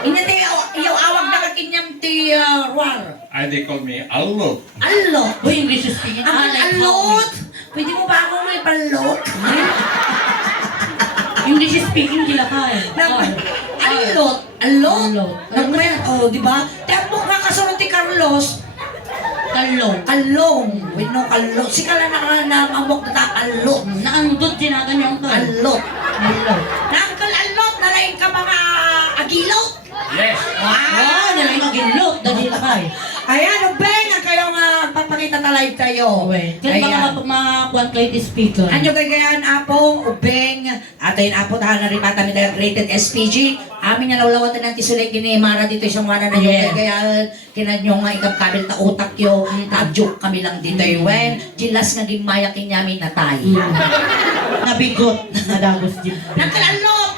Inati, iyaw awag na kakinyam ti War. They call me Allo. Alot. Uy, English speaking. Ang alot. Pwede mo ba ako may palot? English speaking gila ka eh. Alot. Alot. Alot. Nagmaya, di ba? Tiyak mo nga kasunod ti Carlos. Kalong. Kalong. Wait no, kalong. Si kala na amok na kalot. Naandot ginaganyan ka. Alot. Alot. Nangkal alot, nalain ka mga agilot. Yes. Wow, nalaing agilot. Dali na kay. Ayan, ubeng, ang kayo nga papakita na live tayo. Kaya mga mga quite speaker. Anyo gagayan apo, ubeng, atayin apo tahan na rin mata nila rated SPG. Amin nga lawlawatan ng tisulig ni Mara dito isang wana na yung gagayan. Kinanyo nga ikap-kabil ta utak yo. Tajuk kami lang dito yun. Gilas nga gimaya kinyamin na tayo. Nabigot. Nadagos din. Nagkalalot!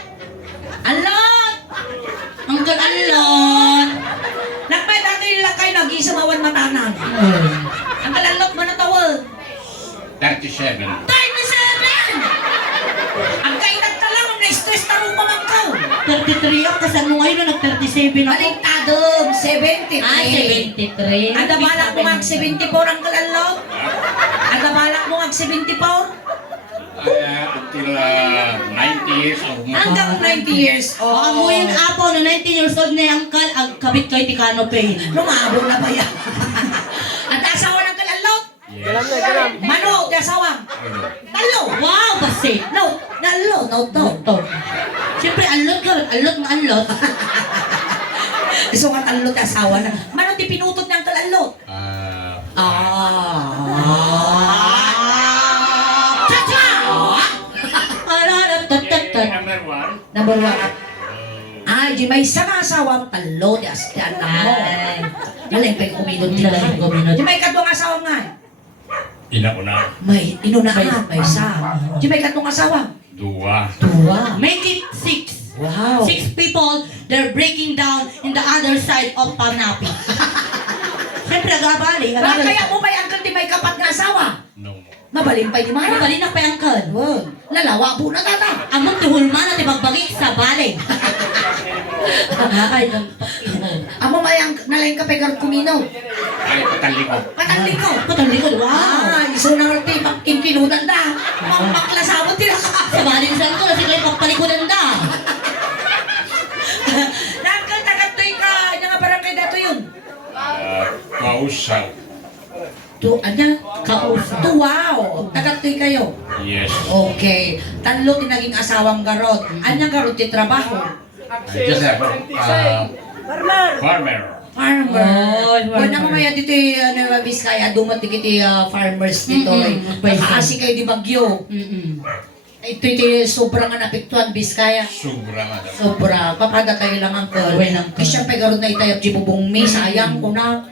Alot! Ang gagalon. Nakpay dati nila kayo nag-isamawan matanan. Ang kalalot mo na tawag. 37. 37! Ang kainag ka lang, na-stress na rin pamangkaw. 33 ako kasi mo ngayon na nag-37 ako. Baliktado, 73. Ah, 73. Ada balak mo mag 74 ang kalalot? Ada balak mo mag 74? Until 90 years old. Hanggang 90 years old. Amo yung apo na 19 years old na yung ang kabit kay Tikano Pain. Lumabo na ba yan? At asawa ng kalalot? Yes. Mano, di asawa? Talo! Wow, basi. No, nalo, no, to. To. Siyempre, alot ka. Alot ng alot. Gusto nga talot asawa na. Mano, di pinutot ng kalalot? Cha-cha! Number 1. Number 1. Ay, di may isa nga asawa talot, di anak mo. Galing pa yung kuminot nila. Di may katong asawa nga. Inauna. May inunahan, may isa. Di may katong asawa. 2. Tuwa. Make it 6. Wow. 6 people, they're breaking down in the other side of Panapi. Siyempre, nag-abali. Kaya mo may angkal di may kapat nga asawa. No. Mabalin pa di Ano mara. ba rin na payangkan? Wow. Lalawa po na tata. Among tuhulman at ibagbagi sa balik. Ay, ng Amo may ang nalain ka pegar kumino. Ay, patalikod. Patali ko. Patalikod, wow! Ah, iso na rin pagkinkinudan da. Mamaklasabot tila ka. Sa balin saan ko, kasi kayo papalikodan da. Nangkal tagatay ka. Nga nga barangay dato yun. Kausaw. Anya? Kausap. Wow. Tagatay kayo. Yes. Okay. Tanlo din naging asawang garot. Anya garot ti trabaho? I just have farmer. Farmer. Oy, farmer. Wala mo maya dito ano Biskaya dumat dikiti farmers dito. Nakaasi kayo di Bagyo. Ito iti sobrang nga napiktuan Biskaya. Sobra nga daw. Sobra. Papada kayo lang ang kal. Kasi siya pegarot na itayap di bubong mi. Sayang ko na.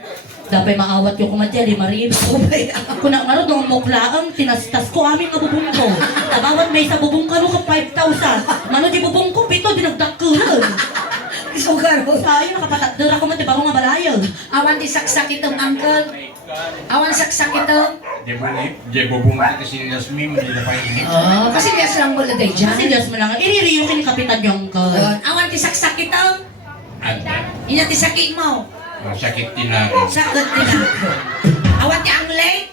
Dapat maawat yung kumadya, 5,000. Kung nakarot ng muklaan, tinastas ko aming nga bubong ko. Tabawat may sa bubong ka ka 5,000. Mano di bubong ko, pito, dinagdakulan. So garot. Sayang, nakapatagdara ko mati bago nga balayo. Awan di saksak itong uncle. Awan saksak itong. Di bubong natin si Yasmin, hindi na pa init. Kasi bias lang wala day dyan. Kasi Diyos mo lang, iririyo ka ni Kapitan Yongka. Awan ti saksak itong. Ada. Ina ti sakit mo. Sakit din natin. Sakit din ako. Awan ti ang leg.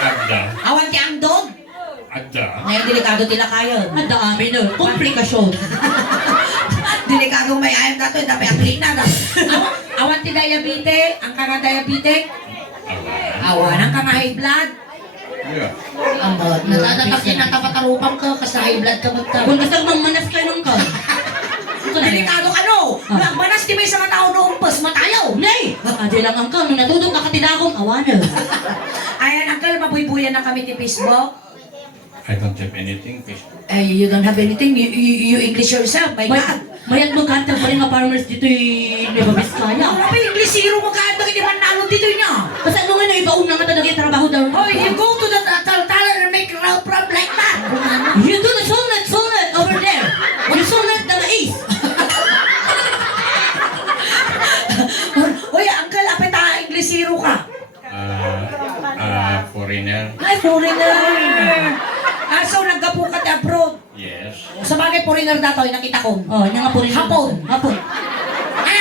Ada. Awan ti ang dog. Ada. Ngayon delikado tila kayo. Ang dami no, komplikasyon. Delikado may ayam dato, dapat ang lina na. Awan ti diabetes, ang kanga diabetes. Awan ang kanga high blood. Yeah. Amot, natatakin na tapatarupang ka kasi high blood ka magta. Kung gusto mamanas kayo nung ka. Delikado ka no. Manas ti may sa mga tao noong pas matayaw. Nay! Adi lang ang ka, nung natudong kakatidakong awanan. Ayan, uncle, mabuy-buyan na kami ti Facebook. I don't have anything. You don't have anything. You English yourself. My God. Mayat mo kanta pa rin nga farmers dito yung Nueva Vizcaya. Ano pa English zero mo kahit hindi man nalo dito niya. Kasi ano nga na ibaon na nga talaga yung trabaho daw. Oh, you go to the taltalan and make a problem like that. You do the sonnet over there. You sonnet the mais. Uy, uncle, apit English zero ka. Foreigner. Ay, foreigner. So naggapo ka ti abroad. Yes. Sa bagay foreigner dato, nakita ko. Oh, yung nga po rin. Hapon. Hapon. Ay,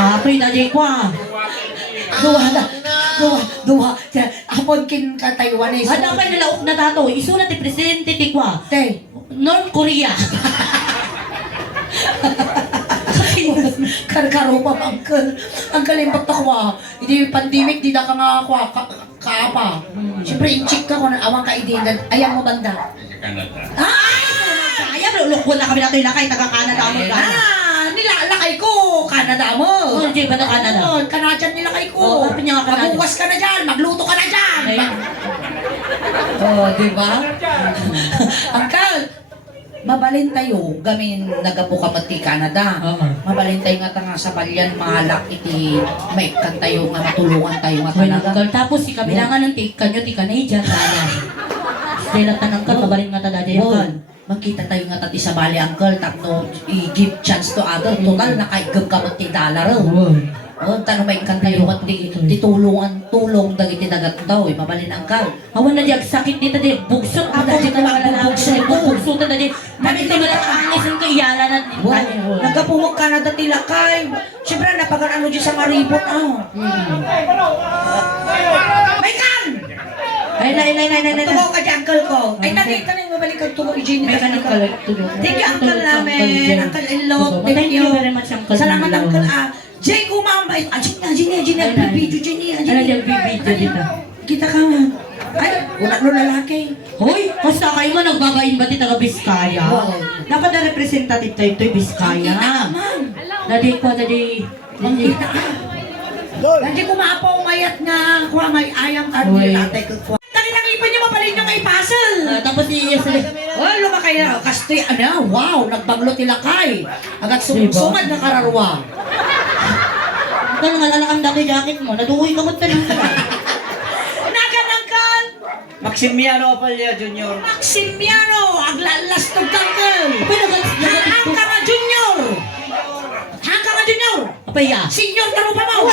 Ako'y nadya ko Duha na. Duha. Hapon kin ka Taiwan eh. Hada pa nalaok na tato. Isulat ti presidente ti kwa. Te. North Korea. Karkaropa uncle. Uncle yung pagtakwa. Hindi pandemic, di na ka nga kaapa. Siyempre, in-check ka kung awang ka idingan. Ayaw mo banda. Sa Canada. Sayang, lulukwan na kami nato ilakay. Taga-Canada mo ka. Nilalakay ko. Canada mo. Oh, di ba na Canada? Oo, Canadian nilakay ko. Oo, sabi niya nga Canada. Magbuwas ka na dyan. Magluto ka na dyan. Ay. Oh, di ba? Uncle, mabalin tayo. Gamin nagapo ka mati Canada. Oo. Mabalin tayo nga nga sa balyan, malak iti maikan tayo nga matulungan tayo nga Well, talaga. uncle, tapos si kabilangan ng tikan nyo, ti Canadian, tala. Dahil at tanangkal, mabalin nga tada dyan, Wow. uncle. Magkita tayo nga tati sa bali, uncle. Tapno, i-give chance to other. Total, nakaigab ka mati dollar. Oh, tanong may kan tayo mati tulong dagiti dagat daw. Mabalin uncle. Awan na diyag sakit dito di bugsot ako Dadi dito ka wala na magbubugso. bugsot na di dami di wala angis ang kaiyala na Nagkapungok ka na dati lakay. Siyempre, napagan ano dyan sa maribot. May kan! ay Tugo ka dyan, uncle ko. Ay, tati, mabalik ka tugo, Eugene. may kanang kalag tulo Thank you, uncle namin. Uncle Ilot, thank thank you you. very much uncle Salamat, uncle. Jay, kumambay. Jini, video, Jini. ano diyag bibidyo dito Kita ka man. Ay, wala no lalaki. hoy basta kayo mo nagbabayin ba ti taga Biskaya Oo. dapat na representative tayo ito'y Biskaya Man. dadi ko dadi Ang kita ka. Nandiyan kumapo mayat nga. Kuha may ayang Uy. tatay ko. Nakitang ipon niya mapalit niya kay puzzle. tapos i-yes Oh, lumakay na. Kastoy, wow, nagbanglo tilakay. Agat sumad na kararwa. Kung ngalalakang dati jacket mo, naduhoy ka mo tanong ka. Naganangkan! Maximiano Apalya Jr. Maximiano, aglalas to kangkel. Hang ka nga junior. Hang ka nga junior. Apa ya? Senior taro pa mo.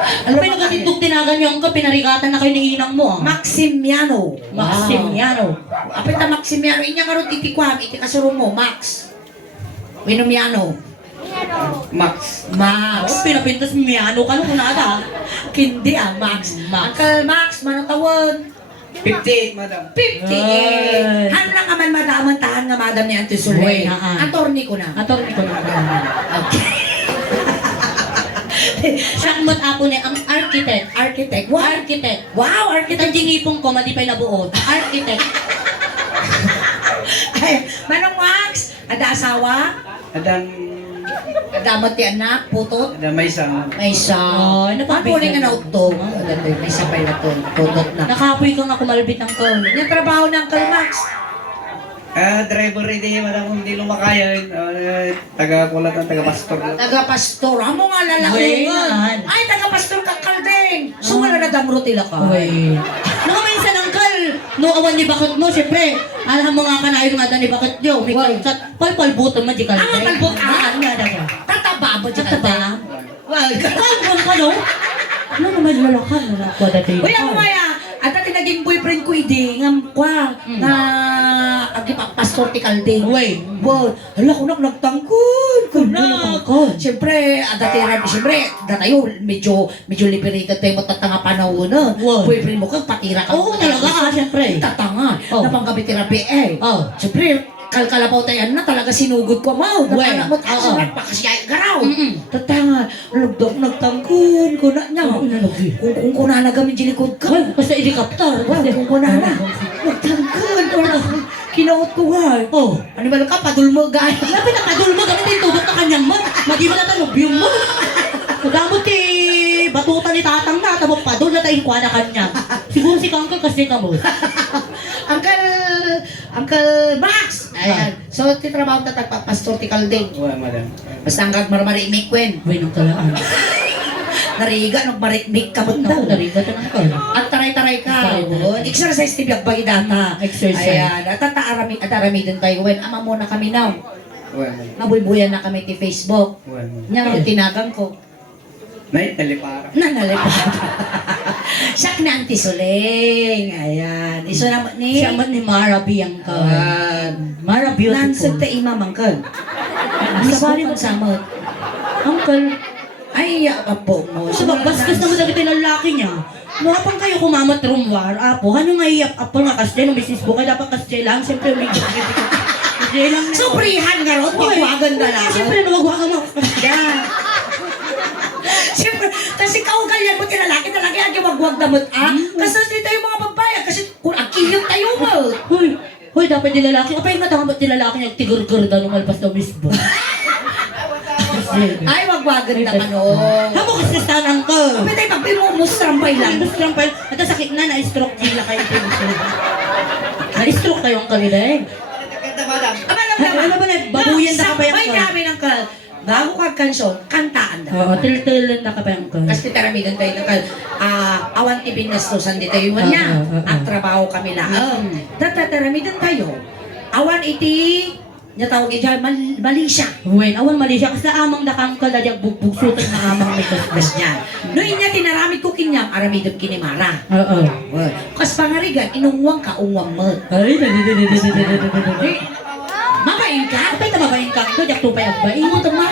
Ano pa yung nagatintog tinagan niyo ang ka, pinarigatan na kayo ni inang mo. Maximiano. Maximiano. Apit na Maximiano. Inya nga ron itikwan, itikasuro mo, Max. Winomiano. Max. Max. Oh, pinapintas Miano ka nung unada. Kindi Max. Max. Uncle Max, manong tawon? 58, madam. 58. Ay. Han lang ka man madaman tahan nga madam ni Auntie Sulay. Uy, haan. Attorney ko na. Attorney ko naman. Okay. Siya ang apo ni ang architect. Architect. Wow. Architect. Wow, Kita architect. jingipong ko, madi pa'y nabuod. Architect. Ay, Manong Max, ada asawa? Damot ti anak, putot? Ada may isang. May isa. Oh, ano pa? Ano rin nga na utog? May isa pa yung putot na. Nakapoy ka nga kumalbit ng ko. Yung trabaho ng Uncle Max. Driver rin din, madam, kung hindi lumakayan. Taga-kulat ng taga-pastor. Taga-pastor. Amo nga Uy, lalaugan. nahan. Ay, taga-pastor ka kaldeng. Sumala na damro tila ka. Uy. Nung minsan angkal, no awan ni bakit mo, siyempre, alam mo nga ka na yung nga ni bakit nyo, may Uy. kalsat, palpalbutan mo di kalsat. Ang palbutan? Nga na ka. Tataba ba dyan? Tataba? Well, Kalbon ka no? Ano naman lalakan na ako dati? uy, ako maya. At dati naging boyfriend ko hindi. Nga, nga, pastor ti kaldeng. Uy. Wow, hala ko nagtangkod. Nagtangkod. Siyempre, datayo, medyo liberated tayo matatanga panahon na. Wow. Boyfriend mo ka, patira ka. Oo, talaga ka, siyempre. Tatanga. Oh. Napanggabi terapi eh. Oh. Siyempre, kalkalabaw tayo na talaga sinugod ko mo. Well, Natanga mo, oo. surat pa kasi ay garaw. Mm-mm. Tatanga, nagtangkod ko na niya. Oo, nalagi. Kung kuna na gamin jilikod ka. Uy, basta helicopter. Wow, kung kuna na. Nagtangkod. Kinaot ko nga. Oh. Ano ba ka? Padulmo gaya. Labi na kadul mo, gamit yung tugot na kanyang mo. Madi mo na tanong, yung mo. Kadamot batutan ni tatang na, tamo padul na tayong kwa na kanya. Siguro si Kangka kasi ka mo. Uncle Max! Ayan. So, titrabaho na tagpapastor ti Kaldeng. Wala, madam. Basta hanggang marmarimik kwen. Uy, nung talaan. Nariga, nung marimik ka Naku, daw. narigat na ka. At taray-taray ka. Taray-taray. Oh, exercise ti biyag bagi data. Exercise. Ayan. At atarami din tayo. Wen, ama muna kami now. Wala, madam. Mabuybuyan na kami ti Facebook. Wala, madam. Nya tinagang ko. Nay, talipara. Nanalipat. Siyak na Auntie Suling. Ayan. Iso naman ni... Siya man ni Mara Bianca. Mara Beautiful. Nansag ta ima mangkal. Sabari Sabari mo mo samot. Uncle, Ay, apo mo. sa bastos naman na kita lalaki niya. Mukapang kayo kumamat rumwar, apo, ano nga iyap, apo nga kasya, nung business po, kaya dapat kasya lang, siyempre may kasya lang na. Sobrihan ka ron, pagwagan ka lang. Siyempre, nawagwagan mo ako kasya. Siyempre, kasi kaugalyan mo tilalaki talaga yung wagwag damot kasi hindi tayo mga babae kasi kung akiyot tayo mo. Hoy, dapat di lalaki, apay nga dapat di lalaki niyang tigur-gur daw nung malpas daw mismo. Ay, wagwagan na ka no. Hamo kasi sanang ka. Kapit tayo pagpimumusrampay lang. Gusto lang pa, at sakit na, na-stroke nila kayo. Na-stroke kayo ang kalila eh. Ganda, madam. Ano ba na, babuyan na ka pa yung May namin ang kal. Bago ka kansyon, kantaan na. Oo, til-til na ka pa yung Kasi taramidan tayo ng kal. Awan tibinastusan di tayo yun niya. Ang trabaho kami lang. Taramidan tayo. Awan iti, niya tawag dyan, mali siya. Wen, awan mali siya, kasi amang nakang kaladyag bugbugsutan na amang may kasbas. Bas niya. No inya tinaramid ko kinyam, aramidot kinimara. Oo. Kas pangarigan, inungwang ka, ungwang mo. Ay, Mabayin ka? Apay tamabayin ka, ito, jak tupay agba. Imo tama.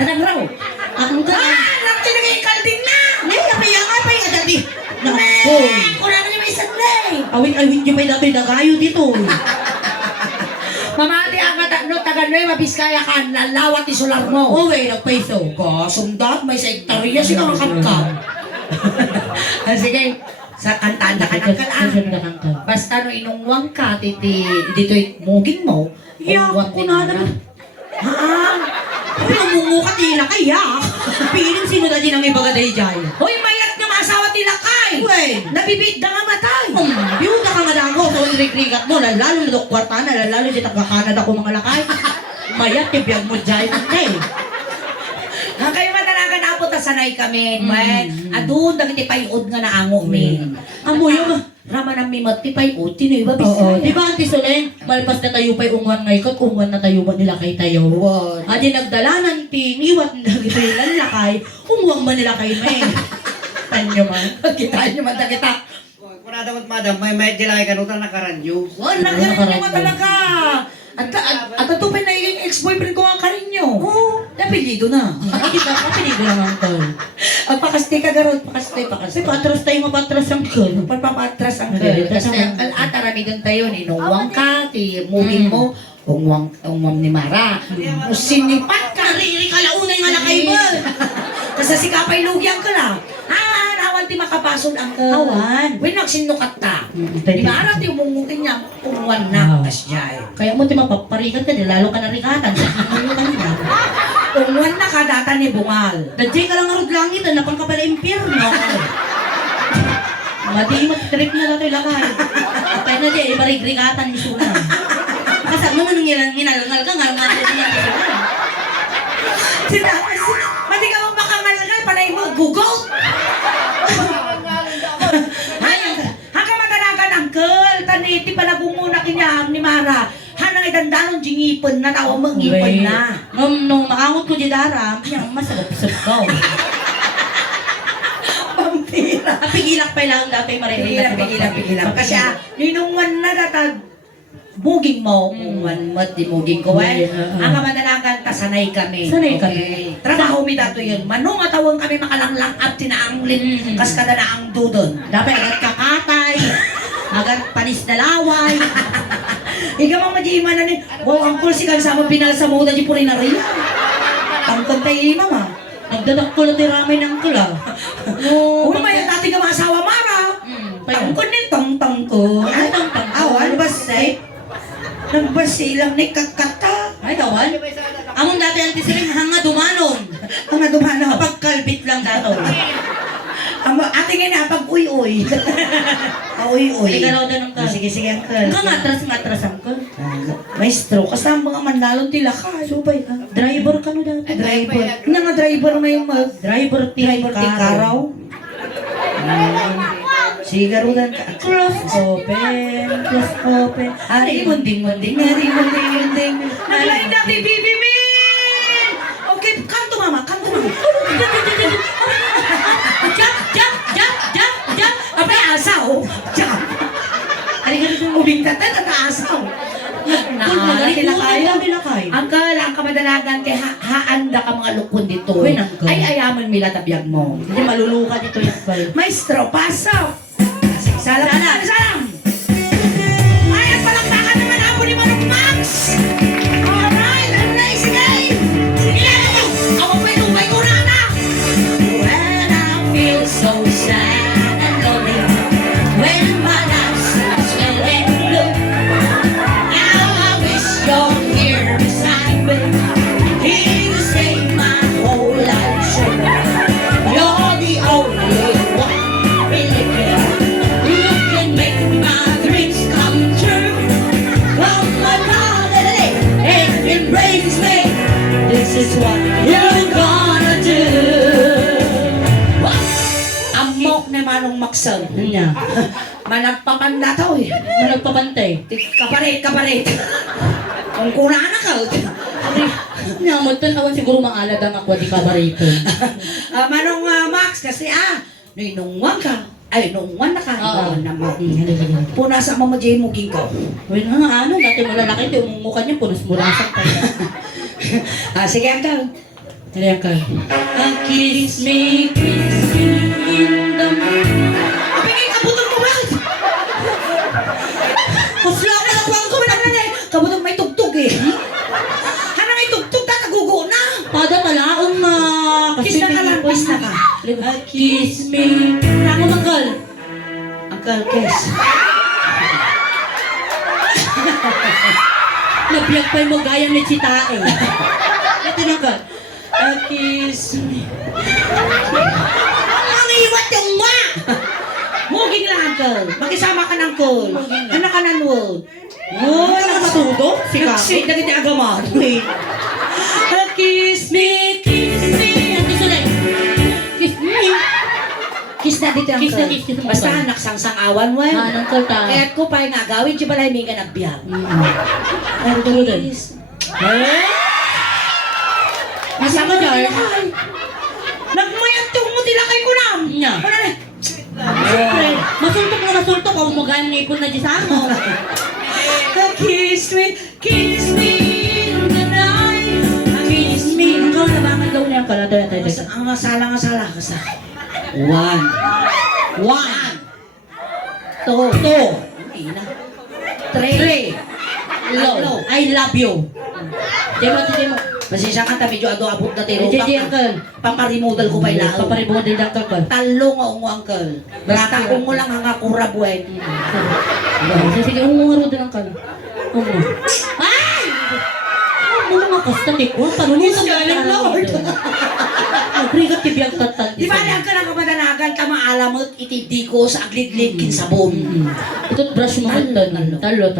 Anang raw? Ang ka, Nagtinagay kalding na! ay, apay ang apay nga dati. Naku, Kuna na niya may sanday! awin-awin niyo may dati nagayo dito. Mamati ang no, taga-noy, mabiskaya ka, lalawat isular mo. Oh, wait, nagpaiso. Kasundat, may sektorya, sino kakapkap? Sige, sa kantaan na ka ng kalaan. Basta no inungwang ka, dito'y mugin mo, Ya, ungwang kuna na. Ha? Pinumungo ka tila kaya. Piling sino na din ang ibagaday dyan. Hoy, mayat nga maasawa tila kay! Uy, Nabibit na nga matay! Biyuda ka nga dago sa unrikrigat mo, lalo na kwarta na, lalo di taga-Canada ko mga lakay. Mayat, tibiyag mo dyan eh. Ang kayo matalaga na po, sanay kami, man. Adun, dagiti payod nga naango, men. Amo yung... Rama ng mimot, ti payod, tinoy ba Oo, bisaya? di ba Auntie Solen, malpas na tayo pa'y ungwan ngayon, ungwan na tayo ba nila kay tayo? Wow. Adi nagdalanan ti, niwat na gito ilan lakay, ungwang ba nila kay may? Tanyo man. Kita nyo man kita. Kuna dapat, madam, may dilay ka nutan nakaranyo. Oh, nagkaroon mo talaga. At tutupin na yung ex-boyfriend ko ang karinyo. Oo. Napilido na. Ay, di ba? Kapiligo lang ang tol. Pakaste ka garot, pakaste. Kasi patras tayo mapatras ang tol. Pagpapatras ang Okay, girl. Kasi ang atarami doon tayo, ninungwang ka, ti moving mo, ungwang ni Mara. Sinipat ka. Nariri ka launay nga lakay mo. Kasi si Kapay Lugyang ka lang. Awan ti makapasod ang Awan. When nagsinukat ta. Pwede. Di ba araw ti umungutin niya, ungwan na. Tas niya. Kaya mo ti mapaparikan ka, di lalo ka narikatan. Ano ka niya? Ungwan na ka data ni Bungal. Dadjay ka lang arod langit, napang ka pala impyerno. Mati mag-trip na natin lakay. Kaya na di, ibarigregatan ni Suna. Kasama mo nung nginalangal ka, ngal-ngal ka niya. Mati ka mo makangalgal, panay mo, gugot! Haka matanagan, uncle, taniti pala gumuna kinyam ni Mara. Hanang idandanon jingipon na tawa mong ngipon na. Nung maangot ko di daram, yung masagap-sap ko. Pampira. Pigilak pa lang dati maririnig. Pigilan. Kasi ninungan na datag buging mo, ungwan mo, di buging ko eh. Ang kamadalagan, sanay kami. Sanay Okay. kami. Trabaho mi dato yun. Manong atawang kami makalanglang at tinaanglin. Kas kada na ang dudon. Dapat agad kakatay, agad panis na laway. Ikaw mga majiman na ni, wow, ang cool si Kansama pinal sa muda di puri na rin. Ang kantay mama. Nagdadak ko lang di ramay ng kula. Uy, may dati ka masawa Mara. Tangkon ni tong-tong ko. Ay, tong-tong ko. Awan ba say? Nagbasilang ni kakata. Ay, kawan. Among dati ang tisiling hanga dumanon. Ang nadumano. Kapag kalbit lang dato. Ate nga na, pag uy-uy. Uy-uy. Hindi ka raw doon ang ka. Sige, uncle. Ang ngatras ang ka. Maestro, kasama mga manlalong tila ka. Subay ka. Driver ka no dati. Driver. Nga nga driver may mag... Driver Driver ti karaw. Sigarudan ka. Close open. Close open. Ari, munding-munding. Ari, munding-munding. Naglain natin, Bibi Min! Okay, kanto mama, kanto mama. Jump! Apay asaw. Jump! Ari ka rin uming tatan at asaw. Naala tila kayo. Kay. Angkal, ang kamadalagan kay haanda ka mga lukon dito. Uy, nangkal. Ay, ayaman mila tabiyag mo. Hindi maluluka dito yung bay. Maestro, pasok! Salam, salam, salam! Ay, at palakpakan naman ako ni Manong Max! Alright, ano na isigay? Sige na ito! Ako pa'y lubay ko na na! When I feel so sad and lonely, when my life seems feeling blue, now I wish you're here beside me, here to save my whole life sure. You're the only one really care. You can make my dreams come true. Come on, holiday, and embrace me. This is what you're gonna do. What? Amok na Manong Maxon. Niya. Managpapanda to eh. Nagpapantay. Kaparit. Kung kurana ka. Niya, magtanawan siguro maalad ang ako di kabarito. Manong Max, kasi ninungwan ka. Ay, nungwan na ka. Oo. Naman. Halika. Punasa mo mo dyan mo ginkaw. Uy, ano, dati mo lalaki, di umumukan niya, punas mo lang sa kanya. Sige, Angkal. Halika. Kiss me in the moon. Apigay, kabutong mo ba? Kusla ka lang Huwag ko na na kabutong may tugtog eh. Hana may tugtog, tatagugo na. Pada talaang Kiss na ka lang, kiss na ka. Kiss me. Rango manggal. Angkal, kiss. Nabiyag pa yung gaya ni Chita eh. Ito na ka. Kiss me. Ang iwat yung ma! Muging lang, Angkal. Makisama ka ng Angkal. Anak ka na nun. Oh, wala ka matulog? Si Nagsit na kita agaman. Wait. Kiss me, kiss me. Kiss ulit. Kiss me. Kiss na dito, Kiss na, Angkal. kiss na. Basta nagsang awan mo eh. Anong kalta? Kaya't ko pa yung agawin, di ba lang may ganabiyag? Ano tulad? Kiss. Eh? Masama dyan? Nagmayat yung mo tilakay ko na. Nya. Wala na. Siyempre, masultok na masultok. Ako magayang ngipon na dyan sa ano. Kiss me in the night. Kiss me. Ang gawin na bangan daw niya. Kalado yan tayo. Ang masala ka sa. 1. 1. 2. 2. 3. Hello. I love you. Demo. Pasensya ka ta, medyo abot na tiro. Jay, uncle. Paparimodal ko pa ilaw. Paparibong din lang kakal. Talong ang uncle. Basta kung mo lang hanga kurabuen. Sige, umungaro din ang kala. Ay! Ano mga kastatik ko? Panunod ka Galing, Lord. Agrigat tibiyag tatan. Di ba lang ka ng kamadanagan ka maalamot itidi ko sa aglidlid kinsabong. Ito't brush mo ka talo.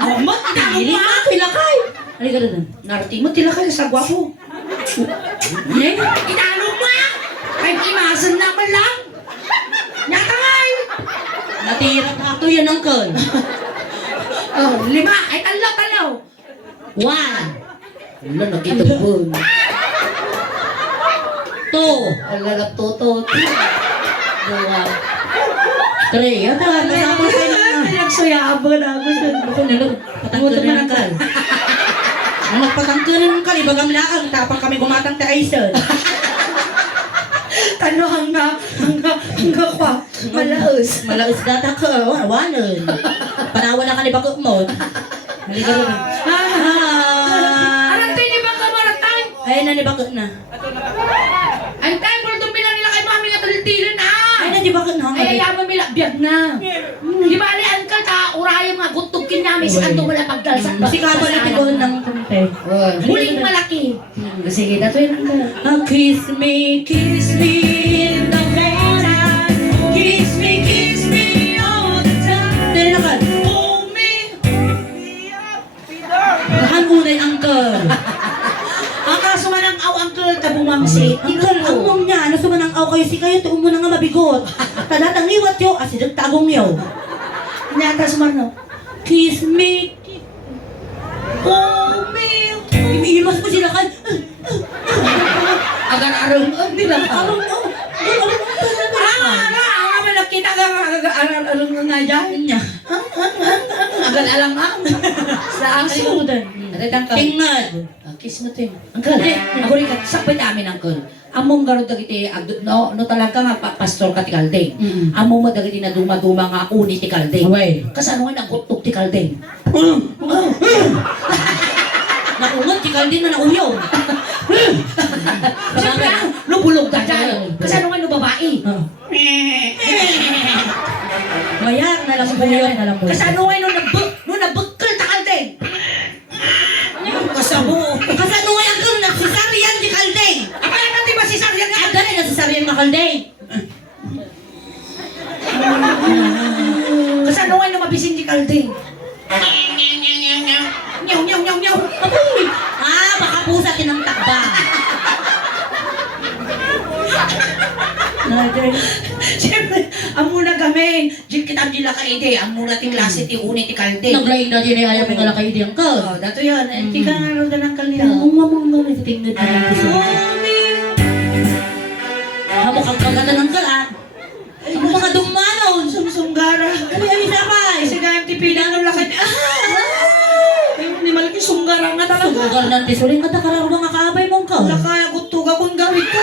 Amot, Hindi tama. ka, pilakay. Halika na doon. Narti mo tilakay sa gwapo. Eh? Italo mo! Ay, imasan naman lang! Nyatangay! Natira pa ako yan, uncle. Oh, 5. Ay, talo. 1, Wala, nakita po. 2, Wala, nagtutot. 3. Ata, masama kayo na. Nagsuyabon ako sa... Ako nilo, patangko na ng kal. Ang magpatangko na ng kal, ibagang laang, tapang kami gumatang ta Aison. Tano hangga kwa. Malaos. Malaos data ka, wanan. Panawa na ka ni bakot mo. Halika na. Anong tayo ni Bangka Maratay? Ayun na ni bakot na. Ang tayo, pero dumilang nila kay mami nga talitilan Ayun na di bakot na. Ay, ayaman nila, biyag na. Di ba, ali, Angkal, uraya mga gutugkin namin sa kanto wala pagdalsak. Kasi kapalit ko ng kumpe. Huling malaki. Sige, dato yun ang Kiss me in the morning. Kiss me all the time. Dali na ka. Hold me. Mahal unay uncle. Ang kaso man ang Angkal, tabumangsi. Uncle, ang mong niya, ano sumanang aw kayo si kayo, tuong mo na nga mabigot. Tadatang iwat yo, asidang tagong yo. Nyatas man, no? Kiss me. Hold me. Imiimas mo sila kan. Agar-arong, di lang. Arong mo. Nakita ka agar-arong nga dyan. Niya. Agar alang-ang. Sa aso. Atay ka. Tingnan. Kiss mo tin. Angkol, ako rin sakpay namin angkol. Among garod dagiti no talaga nga pastor ka ti Kaldeng. Among mo dagiti na duma-duma nga uni ti Kaldeng. Away. Kasano nga nagutok ti Kaldeng? Naungot, tikal din na nauyaw. Siyempre, lubulog na dyan. Kasano nga no babae? Mayak, nalambuyaw, nalambuyaw. Kasano nga no nabukal ta Kaldeng? Kasamo. Kasano nga yung kung nagsisarian di Kaldeng? Apa yan natin ba si Saryan nga? Ada na nagsisarian ka Kaldeng. Kasano nga no mabisin ti Kaldeng? Nyaw. Apoy! Baka pusa kinamtak ba? Siyempre, amuna kami. Jit kitab jila ka ide. Amuna ting lasi ti uni ti Kaldeng. Naglain na din ayaw may ngalakay di ang ka. Oh, dato yan. Ti ka nga rin ng kalya. Umamang natitingnan na lang gusto. Mukhang kaganda ng kalat. Ang mga dumanon. Sumsunggara. Ay, sabay. Sigayang ti pinang lakad. Ni malaki sunggara nga talaga. Sugar ng tisuling ka takararo nga kaabay mong ka. Lakaya gutuga kung gawin ka.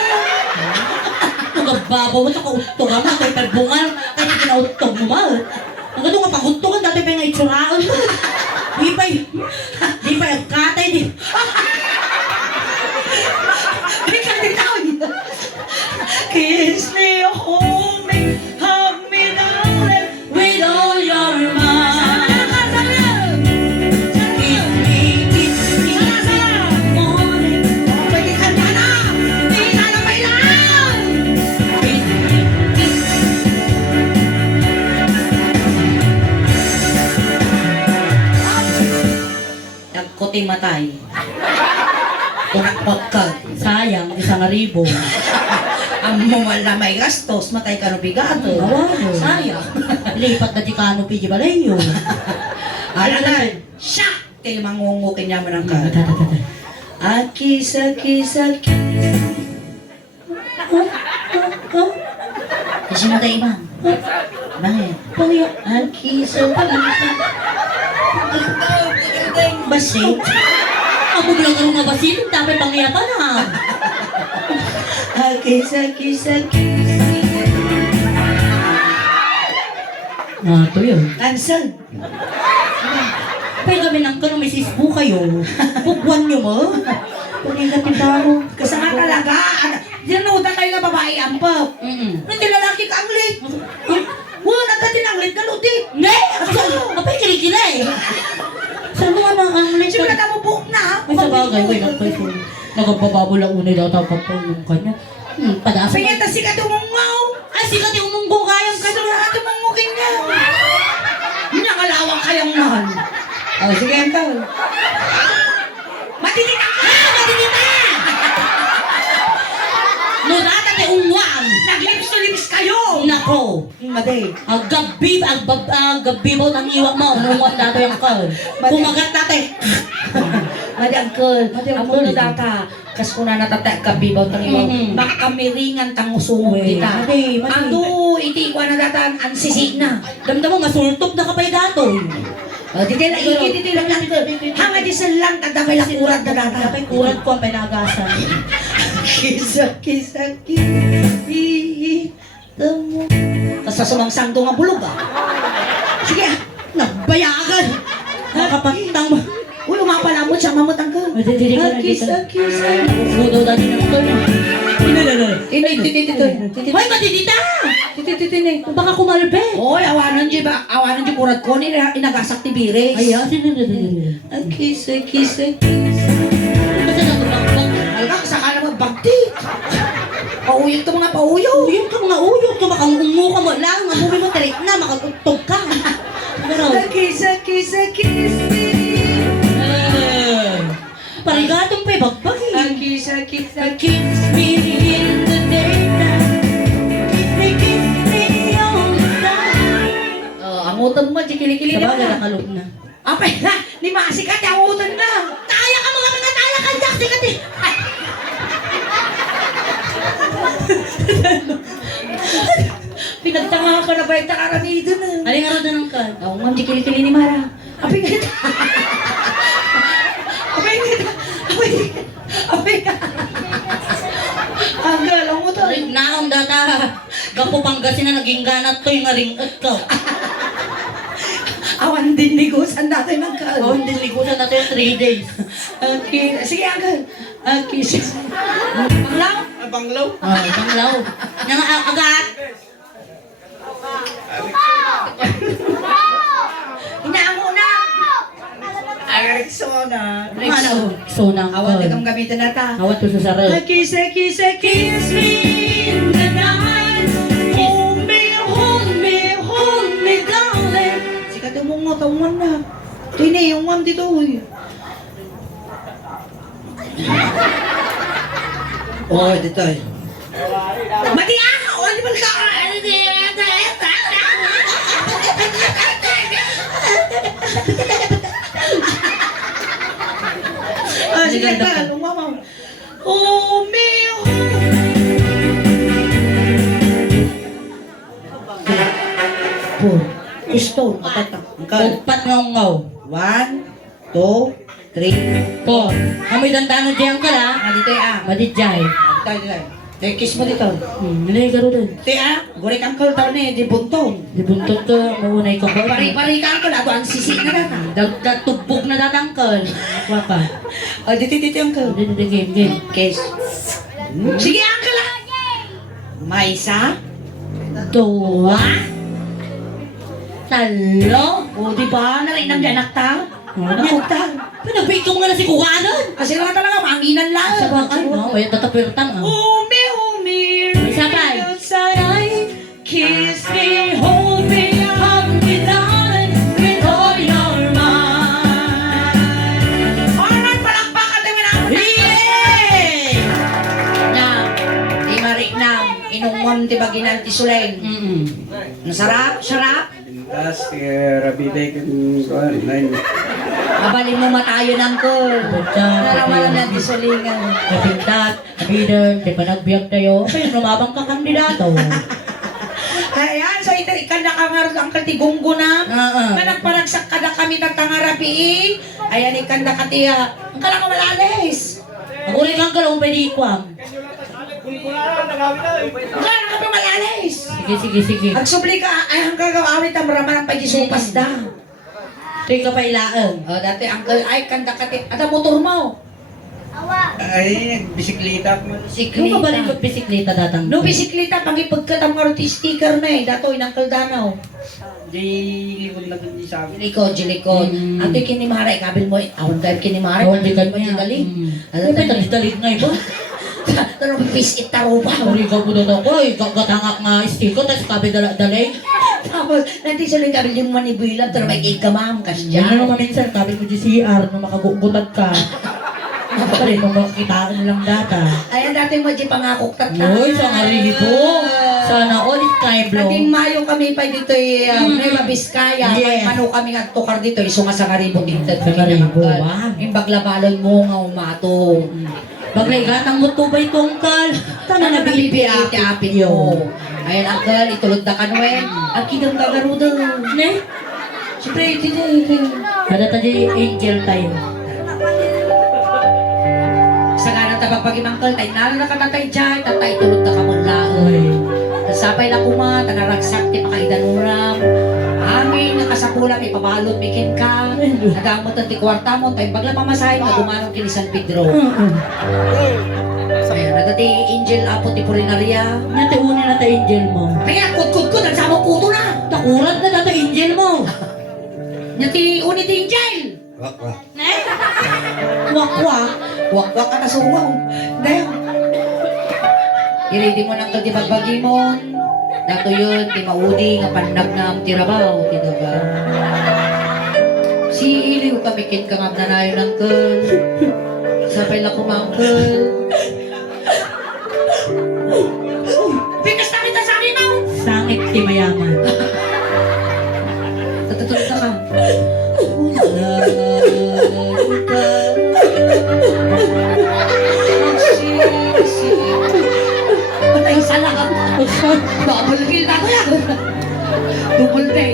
Nagababaw mo sa kautog mo. Kaya pagbungal. Kaya kinautog mo ma. Ang gato nga pagutogan. Dati pa yung itsuraan mo. Di pa yung katay di. May katitaw. Kiss me, hold me, hug me, darling, with all your might. Kiss me, morning. Pwede kanta na. Di na na may lang. Nagkuting matay. Kunakot ka. Sayang, isang ribo. Ang mawala may gastos, matay ka no bigato. Awayo. Sayang. Lipat na di kano pigi balayo. Alalan. Siya! Kaya mangungukin niya mo ng ka. Akis. Kasi matay imam. Bakit? Akis. Basit. Ako bilang karong nga basil, dapat pangyata na. Akis. Ito yun. Cancel. Pero kami nang kanong may sisbo kayo. Bugwan nyo mo. Pagkakatiba mo. Kasi nga talaga, dinuda kayo nga babae ampap. Hindi lalaki ka anglit. Wala nagkatin anglit ka lutik. Hindi! Kapay kilikila eh. Saan mo nga ang ulit? Siyempre na mo buhok na. May sabagay, wait, nagpababo lang unay daw tapos pa yung kanya. Padasa. Pingita si ka tumungaw. Ay, sikat yung umunggo kayang Kasi nga tumungukin niya. Nakalawang kayang nahan. Oh, sige ang tawag. Matitita ka! Matitita! Nurata te umwang. Naglips to lips kayo! Nako. Maday. Ang gabi mo nang iwak mo. Umwang dato yung kal. Kumagat natin. Maday angkol. Maday, Amo angkol. no data. Kas kuna natata kabibaw tang iwaw. Makamiringan tang usungod kita. Maday. Ando iti kwa na data ang sisig na. Damdam mo, masultop na kapay dato. Dito na iki dito lang angkol. Hanga di sa lang tadabay lang urat na data. Kapay kurat ko ang pinagasan. Kisa. Tamo. Kasi sumangsang to nga bulog ah. Sige ah. Nagbayagan. Nakapagtang mo. Uy, umapalamot siya, mamutang ka. Madidiri ka na dito. Akis. Udo dati ng ito. Tinay. Hoy, matitita! Tinay. Baka kumalbe. Oy, awanan di ba? Awanan di kurat ko ni inagasak ti bires. Ayan, Akis. Kasi natumakbang. Alga, saka naman bagti. Pauyot to mga pauyo. Uyog ka mga uyog ka, makangungo ka mo lang. Mabuhi mo tarik na, makagutog ka. Pero, Akis. parigatong pa bagbag eh. Akis. Kiss me in the daytime. Kiss me all the time. Amutan mo, di kilikili Sabagay, na. nakalog na. Apay na, ni masikat, amutan na. Taya ka mga taya ka, Jack, sikat eh. Pinagtanga ka na ba yung takaramido na? Aling araw na ng kan. Ma'am, di kilikili ni Mara. Apay ka. Apay ka. Apay ka. Apay ka. Ang galang mo to. Ring naong data. Gapo Pangasinan naging ganat to yung ringot ko. Awan din ligusan natin ng kaal. Oh, hindi ligusan natin 3 days. Okay. Sige, agad. Okay. Panglaw? Banglaw? Oh, panglaw. Nang agat. Inaamo na. Rexona. Ano? So nang Awan na kang gamitin na ta. awat to sa saril. Kiss me in the night. Hold me, darling. Sikat yung mga tawangan na. Ito yung one dito. Oh, dito eh. Mati ah! O, di ba ka? Sige ka, lumamaw. Oh, meu. Four. Stone. Matata. Upat ngaw. 1, 2, 3, 4. Amoy dandano diyan ka la. dito ah. Madijay. Dito. Kiss mo dito. Nilay garo din. Te ah. Gurik ang kaltaw na di buntong. Di buntot ko, maunay ko ko. Pari-pari ka ang kalago. Ang sisi na na. Dagtubog na datangkal. Aqua pa. Oh, dito ang kal. Di game. Kiss. Sige ang kala. May isa. Dua. Talo. O, di ba? Narinig ng janak ta? Ano? Nyagtan. Pinabito mo nga na si Kukanon. Kasi naman talaga, manginan lang. Sa bakal mo, may tatapirtan ah. Umi, Sabay. outside. Kiss me, hold me, hug me, darling, with all your mind. Alright, palakpakan tayo na. Yay! Nam, di marik nam, inumam di baginan ti Suleng. Nasarap, sarap. Tapos, rabide kan, nine. Mabalin mo matayo ng kol. Narawalan ng ti Sulingan. Napintat, nabidan, di pa nagbiyak tayo. Ay, lumabang ka kandidato. Ayan, so ito, ikanda ka nga ang katigunggo na. Oo. Na nagparagsak ka na kami tatangarapiin. Ayan, ikanda ka tiya. Ang kala ka malalis. Magulit lang ka lang pwede ikwam. Ang kala ka pa malalis. Sige. Ang subli ka, ay hanggang awit ang marama ng pagisupas da. Tuwing ka pa ilaan. O, dati, uncle, ay, kanda ka tiya. At ang motor mo. Ay, bisikleta ko. Kung ka ba rin bisikleta datang? No, bisikleta, pangipagkatang nga rin sticker na eh. Dato, inangkal danaw. Di likod na dun sa akin. Jilikod. Ato yung kinimara, ikabil mo, awan tayo kinimara. Awan di ka niya. Dali. Ano ba talis-dalit nga iba? Pero pipis itaro pa. Sorry ka po doon ako. Gatangak nga sticker, tapos kabe dalay. Tapos, nanti sila kabil yung manibuilan, pero may kikamam, Yan kasya. naman minsan, kabe mo di CR, nung makagugutag ka. Pare, nung makitaan lang data. Ayan, dati mo di pangakok tatang. Uy, sa ngaribo. Sana all is time blow. Dating Mayo kami pa dito Nueva Vizcaya. Yes. Mano kami nagtukar dito, isunga sa Ngaribo dito. Sa Ngaribo, wow. Yung baglabalon mo nga umato. Baglay gatang mo tubay tungkal. Tana na Bibiati-apit mo. Ayan, uncle, itulog na kanwen. Ang kinang gagarudo. Ne? Siyempre, ito. Ada tadi angel tayo. Sa gana tabapag imangkal, tayo na nakatatay dyan, tatay tulog na kamunlaan. Uy. Sapay na kuma, tanaragsak, ti pakaidanuram. Amin, nakasapulam, ipabalot, bikin ka. Nagamot ang tikwarta mo, tayo bagla pamasahin, nagumanong kini San Pedro. Ayan, nagati angel apo ti Purinaria. Nyate unin na tayo angel mo. Kaya, kut, nagsama kuto na. Takurat na data angel mo. Nyati unit angel. Ne? Wakwa. Wak ka na sumaw. Dahil. Iridi mo ng kaldi bagbagi mo. Dato yun, ti maudi, nga pandag na ang tirabaw, ti daga. Si iliw kamikin ka nga na yun, uncle. Sabay lang kumangkel. Bigas na kita sa akin mo! Sangit ti mayaman. Natutulog na ka. Patay isa lang ako. Double kill na ko yan. Double day.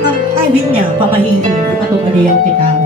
na kawin niya, pamahihin, matungkol yung kita.